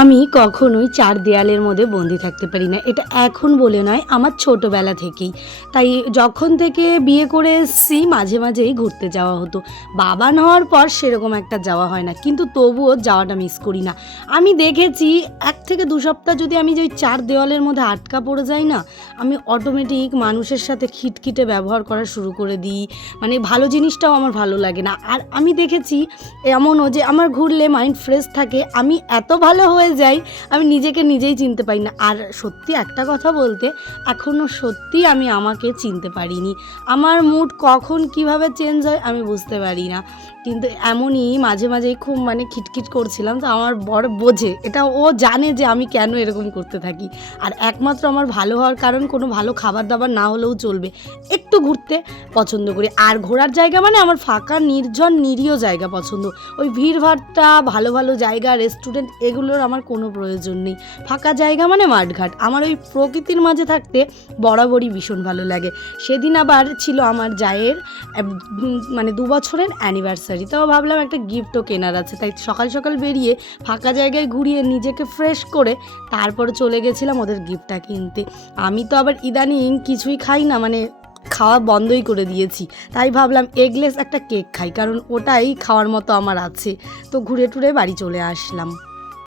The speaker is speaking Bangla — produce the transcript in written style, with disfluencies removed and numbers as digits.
আমি কখনোই চার দেয়ালের মধ্যে বন্দি থাকতে পারি না। এটা এখন বলে নয়, আমার ছোটোবেলা থেকেই। তাই যখন থেকে বিয়ে করে এসেছি মাঝে মাঝেই ঘুরতে যাওয়া হতো। বাবা না হওয়ার পর সেরকম একটা যাওয়া হয় না, কিন্তু তবুও যাওয়াটা মিস করি না। আমি দেখেছি ১ থেকে ২ সপ্তাহ যদি আমি যে ওই চার দেওয়ালের মধ্যে আটকা পড়ে যাই না, আমি অটোমেটিক মানুষের সাথে খিটখিটে ব্যবহার করা শুরু করে দিই। মানে ভালো জিনিসটাও আমার ভালো লাগে না। আর আমি দেখেছি এমনও যে আমার ঘুরলে মাইন্ড ফ্রেশ থাকে, আমি এত ভালো হয়ে যাই, আমি নিজেকে নিজেই চিনতে পারি না। আর সত্যি একটা কথা বলতে, এখনও সত্যি আমি আমাকে চিনতে পারিনি। আমার মুড কখন কিভাবে চেঞ্জ হয় আমি বুঝতে পারি না। কিন্তু এমনই মাঝে মাঝেই খুব মানে খিটখিট করছিলাম, তো আমার বর বোঝে এটা, ও জানে যে আমি কেন এরকম করতে থাকি। আর একমাত্র আমার ভালো হওয়ার কারণ কোনো ভালো খাবার দাবার না হলেও চলবে, একটু ঘুরতে পছন্দ করি। আর ঘোরার জায়গা মানে আমার ফাঁকা নির্জন নিরীহ জায়গা পছন্দ। ওই ভিড়ভাট্টা ভালো ভালো জায়গা রেস্টুরেন্ট এগুলোর আমার কোনো প্রয়োজন নেই। ফাঁকা জায়গা মানে মাঠঘাট। আমার ওই প্রকৃতির মাঝে থাকতে বরাবরই ভীষণ ভালো লাগে। সেদিন আবার ছিল আমার জায়ের মানে ২ বছরের অ্যানিভার্সারি, তো ভাবলাম একটা গিফটও কেনার আছে, তাই সকাল সকাল বেরিয়ে ফাঁকা জায়গায় ঘুরিয়ে নিজেকে ফ্রেশ করে তারপরে চলে গেছিলাম ওদের গিফটটা কিনতে। আমি তো আবার ইদানিং কিছুই খাই না, মানে খাওয়া বন্ধই করে দিয়েছি। তাই ভাবলাম এগলেস একটা কেক খাই, কারণ ওটাই খাওয়ার মতো আমার আছে। তো ঘুরে টুরে বাড়ি চলে আসলাম।